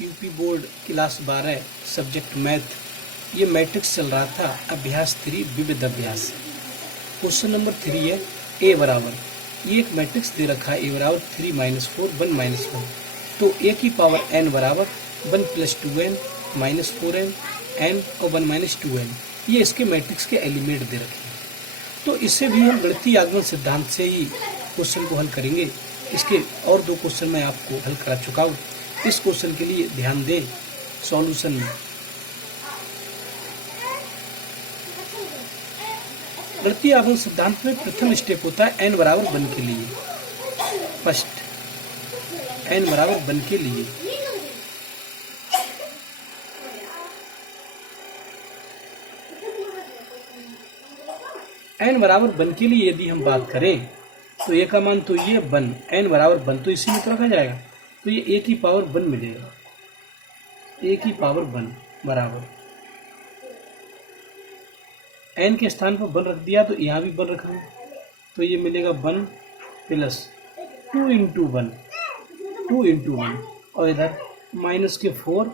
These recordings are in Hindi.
UP board class 12 subject math, ये मैट्रिक्स चल रहा था अभ्यास 3 विविध अभ्यास। क्वेश्चन नंबर 3 है ए बराबर, ये एक मैट्रिक्स दे रखा है ए बराबर 3 - 4 1 - 1, तो ए की पावर n बराबर 1 + 2n - 4n n और 1 - 2n, ये इसके मैट्रिक्स के एलिमेंट दे रखे हैं। तो इससे भी हम गणितीय आगमन सिद्धांत से ही क्वेश्चन को हल करेंगे। इसके और 2 क्वेश्चन मैं आपको हल करा चुका हूँ। इस क्वेश्चन के लिए ध्यान दें सॉल्यूशन में। गणितीय आगमन सिद्धांत में प्रथम स्टेप होता है n बराबर 1 के लिए। फर्स्ट n बराबर 1 के लिए n बराबर 1 के लिए यदि हम बात करें तो a का मान तो ये 1, n बराबर 1 तो इसी में तो रखा जाएगा, तो ये a की पावर 1 मिलेगा। a की पावर 1 बराबर n के स्थान पर 1 रख दिया तो यहाँ भी 1 रखेंगे, तो ये मिलेगा 1 + 2 × 1 2 × 1 और इधर -4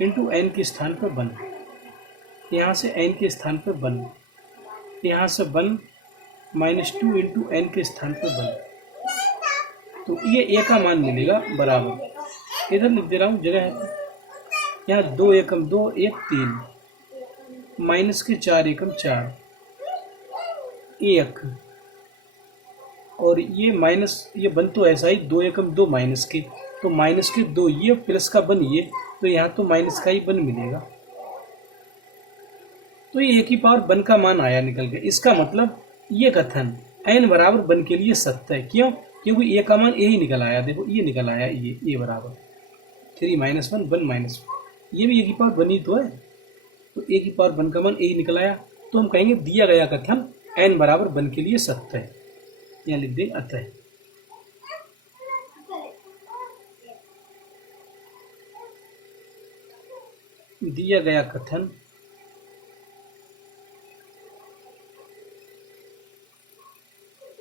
× n के स्थान पर 1, यहाँ से n के स्थान पर 1, यहाँ से 1 -2 × n के स्थान पर 1, तो ये a का मान मिलेगा बराबर, इधर लिख दे रहा हूँ जगह है, यहाँ 2 एकम 2 1 3 -4 एकम 4 1 और ये माइनस ये 1 तो ऐसा ही 2 एकम 2 माइनस के, तो माइनस के 2 ये प्लस का 1 ये, तो यहाँ तो माइनस का ही 1 मिलेगा, तो ये a की पावर 1 का मान आया निकल के। इसका मतलब ये कथन n बराबर 1 के लिए सत्य है। क्यों? क्योंकि a का मान यही निकल आया, देखो ये निकल आया, ये a बराबर 3 - 1 1 - 1, ये भी a की पावर 1 ही तो है, तो a की पावर 1 का मान यही निकल आया। तो हम कहेंगे दिया गया कथन n बराबर 1 के लिए सत्य है, यहाँ लिख दें अतः। दिया गया कथन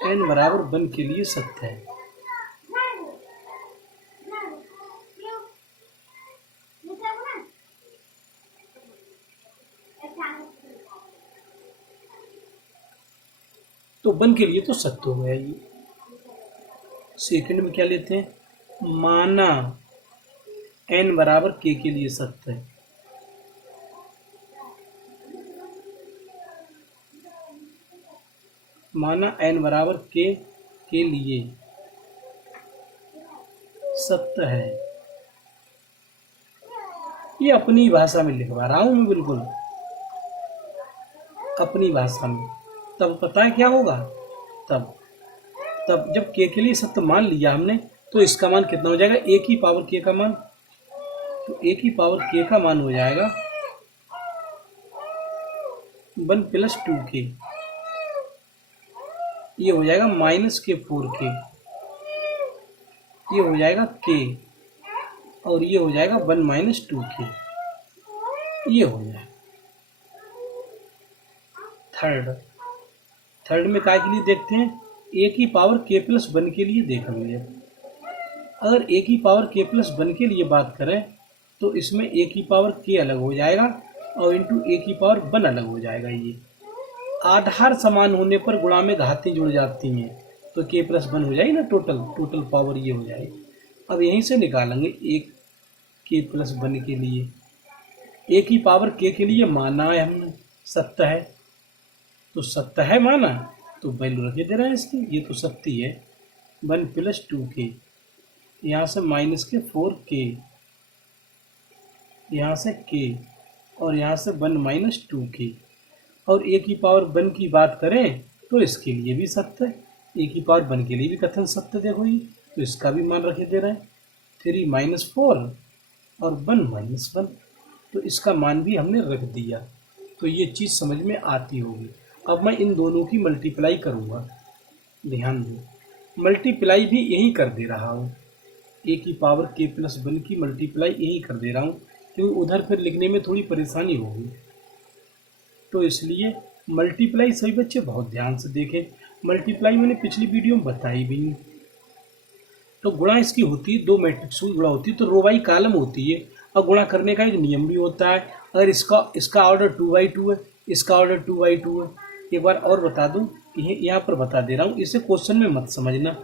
n बराबर 1 के लिए सत्य है। तो 1 के लिए तो सत्य हो गया ये। सेकंड में क्या लेते हैं, माना n बराबर k के लिए सत्य है। माना n बराबर k के लिए सत्य है, ये अपनी भाषा में लिखवा रहा हूं मैं, बिल्कुल अपनी भाषा में। तब पता है क्या होगा, तब जब k के लिए सत्य मान लिया हमने, तो इसका मान कितना हो जाएगा, a की पावर k का मान, तो a की पावर k का मान हो जाएगा 1 + 2k, ये हो जाएगा -4k, ये हो जाएगा k और ये हो जाएगा 1 - 2k, ये हो जाएगा। थर्ड में काय के लिए देखते हैं, a की पावर k + 1 के लिए देखेंगे। अगर a की पावर k + 1 के लिए बात करें तो इसमें a की पावर k अलग हो जाएगा और इंटू a की पावर 1 अलग हो जाएगा। ये आधार समान होने पर गुणा में घातें जुड़ जाती हैं, तो k + 1 हो जाएगी ना, टोटल पावर ये हो जाएगी। अब यहीं से निकालेंगे एक k + 1 के लिए, a की पावर k के लिए माना है हमने सत्य है, तो सत्य है माना तो वैल्यू रखे दे रहे हैं इसकी, ये तो सत्य है। 1 + 2k, यहाँ से -4k, यहाँ से k और यहाँ से 1 - 2k, और a की पावर 1 की बात करें तो इसके लिए भी सत्य है, a की पावर 1 के लिए भी कथन सत्य देखो ये, तो इसका भी मान रखे दे रहे हैं 3 - 4 और 1 - 1, तो इसका मान भी हमने रख दिया। तो ये चीज़ समझ में आती होगी। अब मैं इन दोनों की मल्टीप्लाई करूँगा, ध्यान दो मल्टीप्लाई भी यही कर दे रहा हूँ, a की पावर k + 1 की मल्टीप्लाई यही कर दे रहा हूँ, क्योंकि उधर फिर लिखने में थोड़ी परेशानी होगी, तो इसलिए मल्टीप्लाई सभी बच्चे बहुत ध्यान से देखें। मल्टीप्लाई मैंने पिछली वीडियो में बताई भी नहीं। तो गुणा इसकी होती है, दो मैट्रिक्स की गुणा होती है तो रो बाई कॉलम होती है। और गुणा करने का एक नियम भी होता है। अगर इसका ऑर्डर 2/2 है, इसका ऑर्डर 2/2 है। एक बार और बता दूं, यहाँ पर बता दे रहा हूँ, इसे क्वेश्चन में मत समझना।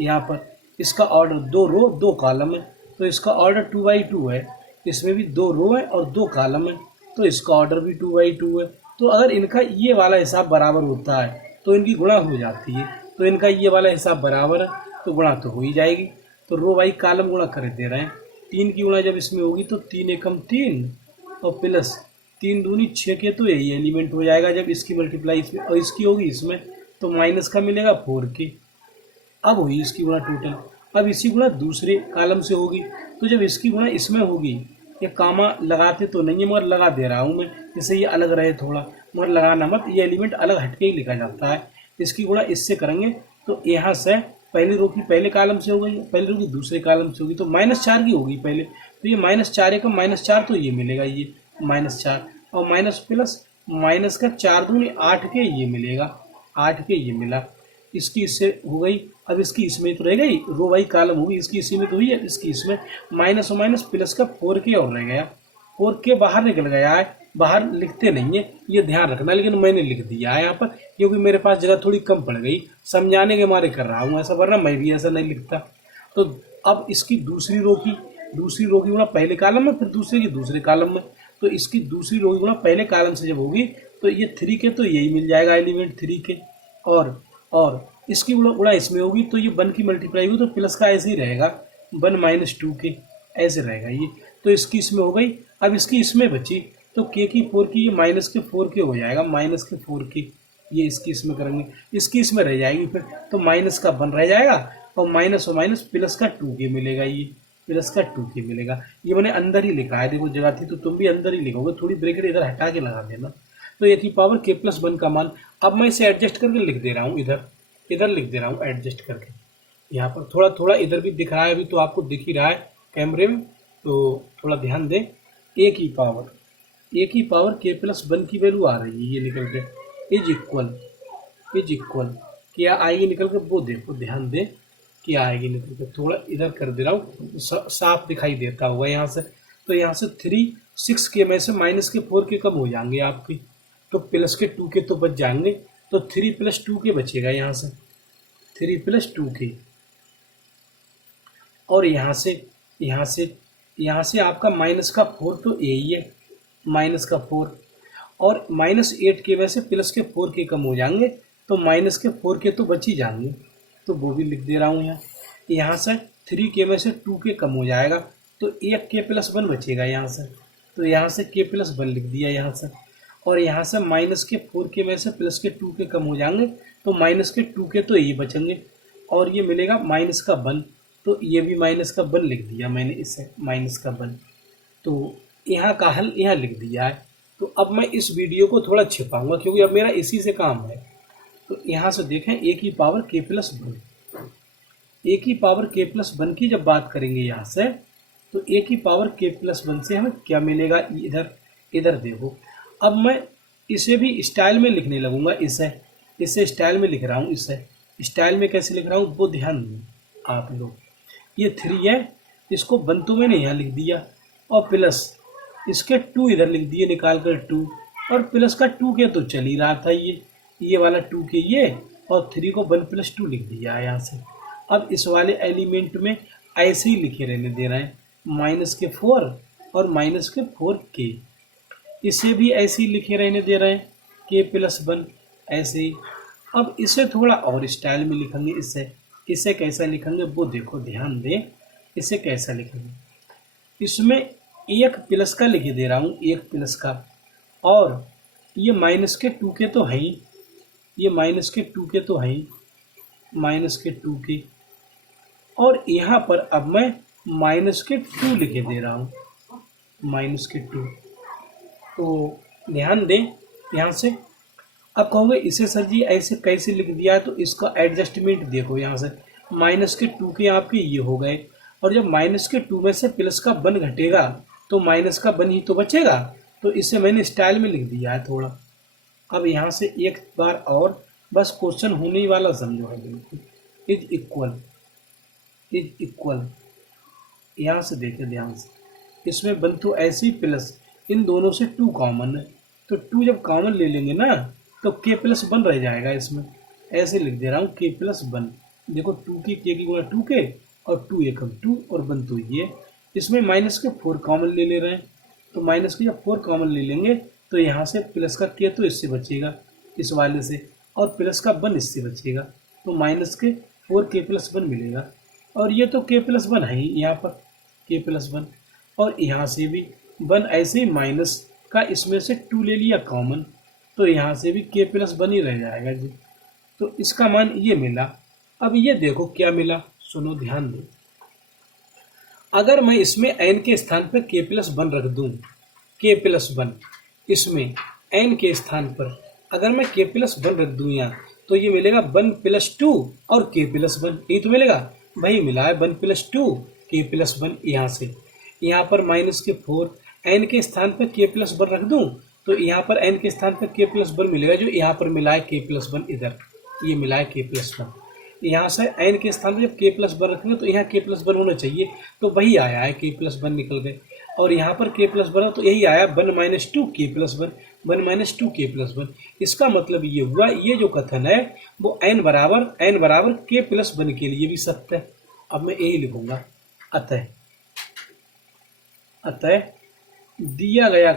यहाँ पर इसका ऑर्डर 2 रो 2 कॉलम है, तो इसका ऑर्डर 2/2 है। इसमें भी 2 रो है और 2 कॉलम है, तो इसका ऑर्डर भी 2/2 है। तो अगर इनका ये वाला हिसाब बराबर होता है तो इनकी गुणा हो जाती है। तो इनका ये वाला हिसाब बराबर है तो गुणा तो हो ही जाएगी। तो रो बाई कॉलम गुणा कर दे रहे हैं। 3 की गुणा जब इसमें होगी तो 3 एकम 3 और प्लस 3 दूनी 6 के, तो यही एलिमेंट हो जाएगा। जब इसकी मल्टीप्लाई इसमें और इसकी होगी इसमें तो माइनस का मिलेगा 4 के। अब हुई इसकी गुणा टोटल। अब इसी गुणा दूसरे कॉलम से होगी, तो जब इसकी गुणा इसमें होगी, ये कामा लगाते तो नहीं है मगर लगा दे रहा हूँ मैं, जैसे ये अलग रहे थोड़ा, मगर लगाना मत, ये एलिमेंट अलग हटके ही लिखा जाता है। इसकी गुणा इससे करेंगे तो यहाँ से पहली रो की पहले कॉलम से हो गई, पहली रो की दूसरे कॉलम से होगी, तो -4 की होगी पहले। तो ये -4 का -4 तो ये मिलेगा, ये -4 और माइनस प्लस माइनस का 4 दूनी 8 के ये मिलेगा, 8 के ये मिला। इसकी इससे हो गई। अब इसकी इसमें तो रह गई, रो बाई कॉलम होगी, इसकी इसी में तो हुई है, इसकी इसमें माइनस और माइनस प्लस का 4 के और रह गया। 4 के बाहर निकल गया है, बाहर लिखते नहीं है, ये ध्यान रखना, लेकिन मैंने लिख दिया है यहाँ पर क्योंकि मेरे पास जगह थोड़ी कम पड़ गई, समझाने के मारे कर रहा हूँ ऐसा, वरना मैं भी ऐसा नहीं लिखता। तो अब इसकी दूसरी रो की गुणा पहले कॉलम में, फिर दूसरे की दूसरे कॉलम में, तो इसकी दूसरी रो की गुणा पहले कॉलम से जब होगी तो ये 3 के, तो यही मिल जाएगा एलिमेंट 3 के। और इसकी गुणा इसमें होगी तो ये 1 की मल्टीप्लाई होगी, तो प्लस का ऐसे ही रहेगा 1 - 2 के, ऐसे रहेगा ये। तो इसकी इसमें हो गई। अब इसकी इसमें बची तो के की 4 की, ये माइनस के 4 के हो जाएगा, माइनस के 4 के, ये इसकी इसमें करेंगे, इसकी इसमें रह जाएगी फिर, तो माइनस का 1 रह जाएगा और माइनस प्लस का 2 के मिलेगा, ये प्लस का 2 के मिलेगा। ये मैंने अंदर ही लिखा है, देखो जगह थी तो तुम भी अंदर ही लिखोगे, थोड़ी ब्रैकेट इधर हटा के लगा देना। तो ये थी पावर k+1 का मान। अब मैं इसे एडजस्ट करके लिख दे रहा हूँ, इधर लिख दे रहा हूँ एडजस्ट करके। यहाँ पर थोड़ा थोड़ा इधर भी दिख रहा है, अभी तो आपको दिख ही रहा है कैमरे में, तो थोड़ा ध्यान दें। a की पावर k+1 की वैल्यू आ रही है, ये निकल के इज इक्वल क्या आएगी निकल के, वो देखो ध्यान दें क्या आएगी निकल के। थोड़ा इधर कर दे रहा हूँ, साफ दिखाई देता होगा यहाँ से। तो यहाँ से 3 6 के में से माइनस के 4 के कम हो जाएंगे आपके, तो प्लस के 2 के तो बच जाएंगे, तो 3 + 2 के बचेगा यहाँ से, 3 + 2 के। और यहाँ से आपका माइनस का 4 तो यही है, माइनस का 4 और -8 के में से प्लस के 4 के कम हो जाएंगे, तो माइनस के 4 के तो बच ही जाएंगे, तो वो भी लिख दे रहा हूँ यहाँ। यहाँ से 3 के में से 2 के कम हो जाएगा, तो 1 k+1 बचेगा यहाँ से, तो यहाँ से k+1 लिख दिया यहाँ से। और यहाँ से माइनस के 4 के में से प्लस के 2 के कम हो जाएंगे, तो माइनस के 2 के तो यही बचेंगे और ये मिलेगा माइनस का 1, तो ये भी माइनस का 1 लिख दिया मैंने, इससे माइनस का 1। तो यहाँ का हल यहाँ लिख दिया है। तो अब मैं इस वीडियो को थोड़ा छिपाऊंगा क्योंकि अब मेरा इसी से काम है। तो यहाँ से देखें a की पावर k+1 की जब बात करेंगे यहाँ से, तो a की पावर k+1 से हमें क्या मिलेगा, इधर देखो। अब मैं इसे भी स्टाइल में लिखने लगूंगा, इसे स्टाइल में लिख रहा हूँ। इसे स्टाइल में कैसे लिख रहा हूँ वो ध्यान दें आप लोग। ये 3 है, इसको 1 तो मैंने यहाँ लिख दिया और प्लस इसके 2 इधर लिख दिए निकाल कर 2, और प्लस का 2 के तो चल ही रहा था, ये वाला 2 के ये, और 3 को 1 + 2 लिख दिया है यहाँ से। अब इस वाले एलिमेंट में ऐसे ही लिखे रहने दे रहे हैं, माइनस के 4 और माइनस के 4 के, इसे भी ऐसे ही लिखे रहने दे रहे हैं k+1 ऐसे ही। अब इसे थोड़ा और स्टाइल में लिखेंगे, इसे कैसा लिखेंगे वो देखो ध्यान दें। इसे कैसा लिखेंगे, इसमें एक प्लस का लिखे दे रहा हूँ, एक प्लस का, और ये माइनस के 2 के तो है ही, ये माइनस के 2 के तो है ही, माइनस के 2 के, और यहाँ पर अब मैं माइनस के 2 लिखे दे रहा हूँ, माइनस के 2। तो ध्यान दें यहाँ से। अब कहोगे इसे सर जी ऐसे कैसे लिख दिया है, तो इसका एडजस्टमेंट देखो। यहाँ से माइनस के 2 के आपके ये हो गए, और जब माइनस के 2 में से प्लस का 1 घटेगा तो माइनस का 1 ही तो बचेगा, तो इसे मैंने स्टाइल में लिख दिया है थोड़ा। अब यहाँ से एक बार और बस क्वेश्चन होने ही वाला समझो है बिल्कुल, इज इक्वल। यहाँ से देखें ध्यान से, इसमें बन तो ऐसे ही प्लस, इन दोनों से 2 कॉमन है, तो 2 जब कॉमन ले लेंगे ना तो k+1 रह जाएगा इसमें। ऐसे लिख दे रहा हूँ k+1। देखो 2 की k की गुणा 2k और 2 एकम 2 और 1 तो ये। इसमें माइनस के 4 कॉमन ले रहे हैं, तो माइनस के जब 4 कॉमन ले लेंगे तो यहाँ से प्लस का k तो इससे बचेगा इस वाले से, और प्लस का 1 इससे बचेगा, तो माइनस के 4k+1 मिलेगा। और ये तो k+1 है ही यहाँ पर, k+1, और यहाँ से भी 1 ऐसे ही माइनस का इसमें से 2 ले लिया कॉमन, तो यहाँ से भी k+1 ही रह जाएगा जी। तो इसका मान ये मिला। अब ये देखो क्या मिला, सुनो ध्यान दो। अगर मैं इसमें n के स्थान पर k+1 रख दूं, k+1 इसमें n के स्थान पर अगर मैं k+1 रख दूं यहाँ, तो ये मिलेगा 1+2 और k+1, यही तो मिलेगा। वही मिला है 1+2 k+1। यहाँ से यहाँ पर माइनस के 4, n के स्थान पर k+1 रख दूं तो यहाँ पर n के स्थान पर k+1 मिलेगा, जो यहाँ पर मिला है k+1 इधर, ये मिला है k+1। यहाँ से n के स्थान पर जब k+1 रखेंगे तो यहाँ k+1 होना चाहिए, तो वही आया है k+1 निकल गए। और यहाँ पर k+1 तो यही आया 1-2 k+1, 1-2 k+1। इसका मतलब ये हुआ, ये जो कथन है वो n बराबर k+1 के लिए भी सत्य है। अब मैं यही लिखूंगा, अतः दिया गया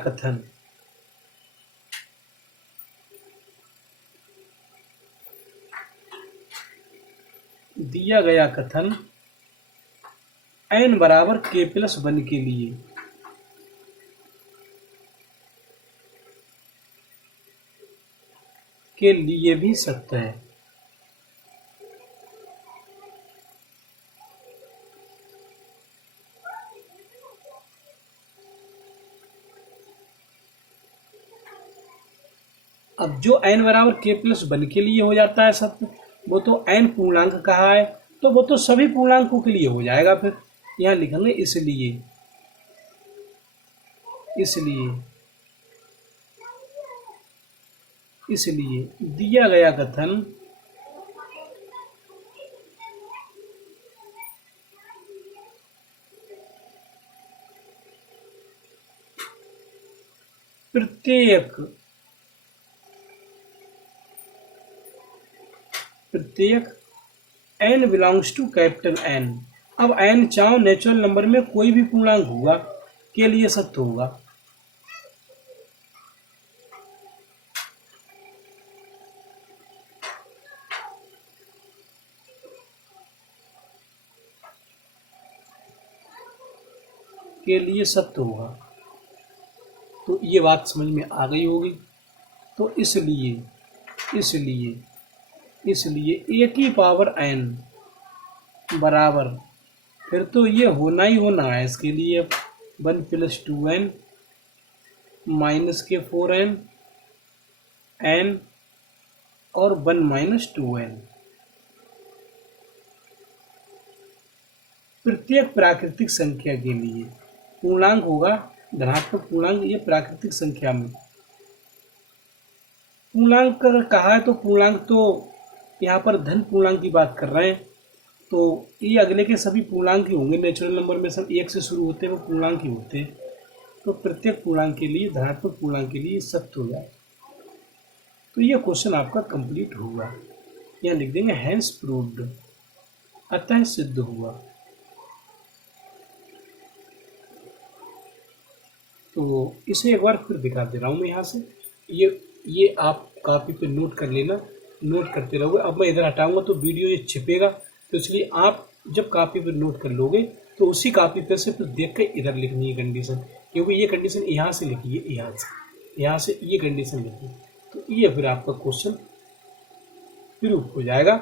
कथन n बराबर k+1 के लिए भी सत्य है। अब जो n बराबर k+1 के लिए हो जाता है सत्य, वो तो n पूर्णांक कहा है, तो वो तो सभी पूर्णांकों के लिए हो जाएगा। फिर यहाँ लिखेंगे इसलिए दिया गया कथन प्रत्येक n belongs to capital N। अब n चाहो नेचुरल नंबर में कोई भी पूर्णांक हुआ के लिए सत्य होगा। तो ये बात समझ में आ गई होगी। तो इसलिए a की पावर n बराबर, फिर तो ये होना ही होना है इसके लिए 1+2n माइनस के 4n n और 1-2n। प्रत्येक प्राकृतिक संख्या के लिए पूर्णांक होगा धनात्मक पूर्णांक, ये प्राकृतिक संख्या में पूर्णांक कहा है, तो पूर्णांक तो यहाँ पर धन पूर्णांक की बात कर रहे हैं, तो ये अगले के सभी पूर्णांक ही होंगे। नेचुरल नंबर में सब 1 से शुरू होते हैं, वो पूर्णांक ही होते हैं। तो प्रत्येक पूर्णांक के लिए, धनात्मक पूर्णांक के लिए सत्य हो जाए। तो ये क्वेश्चन आपका कंप्लीट हुआ। यहाँ लिख देंगे हेंस प्रूव्ड, अतः सिद्ध हुआ। तो इसे एक बार फिर दिखा दे रहा हूँ मैं यहाँ से। ये आप कॉपी पे नोट कर लेना, नोट करते रहोगे। अब मैं इधर हटाऊंगा तो वीडियो ये छिपेगा, तो इसलिए आप जब कॉपी पे नोट कर लोगे तो उसी कॉपी पे से फिर देख के इधर लिखनी है कंडीशन, क्योंकि ये कंडीशन यहाँ से लिखी है, यहाँ से ये कंडीशन लिखी है। तो ये फिर आपका क्वेश्चन प्रूव हो जाएगा।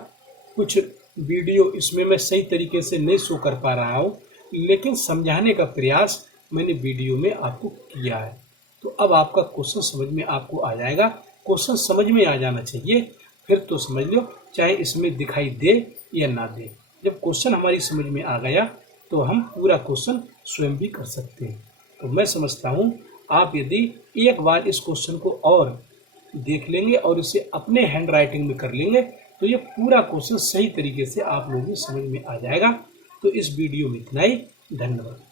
कुछ वीडियो इसमें मैं सही तरीके से नहीं शो कर पा रहा हूँ, लेकिन समझाने का प्रयास मैंने वीडियो में आपको किया है। तो अब आपका क्वेश्चन समझ में आपको आ जाएगा। क्वेश्चन समझ में आ जाना चाहिए, फिर तो समझ लो, चाहे इसमें दिखाई दे या ना दे। जब क्वेश्चन हमारी समझ में आ गया तो हम पूरा क्वेश्चन स्वयं भी कर सकते हैं। तो मैं समझता हूँ आप यदि एक बार इस क्वेश्चन को और देख लेंगे और इसे अपने हैंड राइटिंग में कर लेंगे तो ये पूरा क्वेश्चन सही तरीके से आप लोगों की समझ में आ जाएगा। तो इस वीडियो में इतना ही। धन्यवाद।